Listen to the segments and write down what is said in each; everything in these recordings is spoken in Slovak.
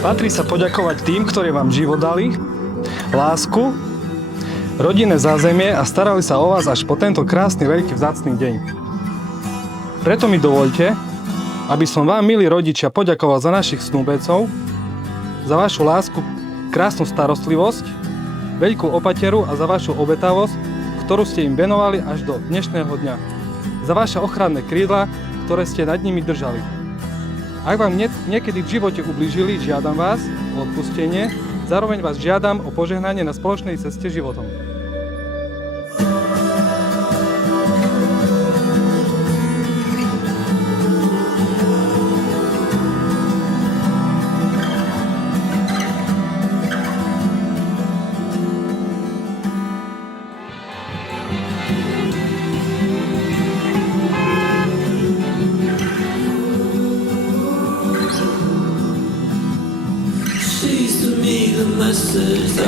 Patrí sa poďakovať tým, ktorí vám život dali, lásku, rodinné zázemie a starali sa o vás až po tento krásny, veľký, vzácny deň. Preto mi dovoľte, aby som vám, milí rodičia, poďakoval za našich snúbecov, za vašu lásku, krásnu starostlivosť, veľkú opateru a za vašu obetavosť, ktorú ste im venovali až do dnešného dňa. Za vaše ochranné krídla, ktoré ste nad nimi držali. Ak vám niekedy v živote ublížili, žiadam vás o odpustenie, zároveň vás žiadam o požehnanie na spoločnej ceste životom.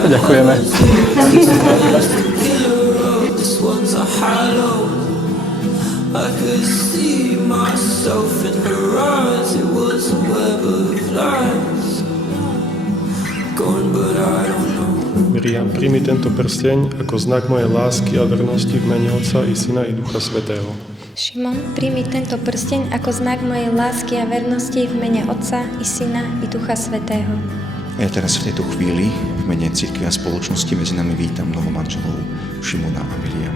Ďakujeme. Miriam, príjmi tento prsteň ako znak mojej lásky a vernosti v mene Otca i Syna i Ducha Svätého. Šimon, príjmi tento prsteň ako znak mojej lásky a vernosti v mene Otca i Syna i Ducha Svätého. A ja teraz v tejto chvíli v mene cirkvi a spoločnosti medzi nami vítam novomanželov Šimona a Miriam.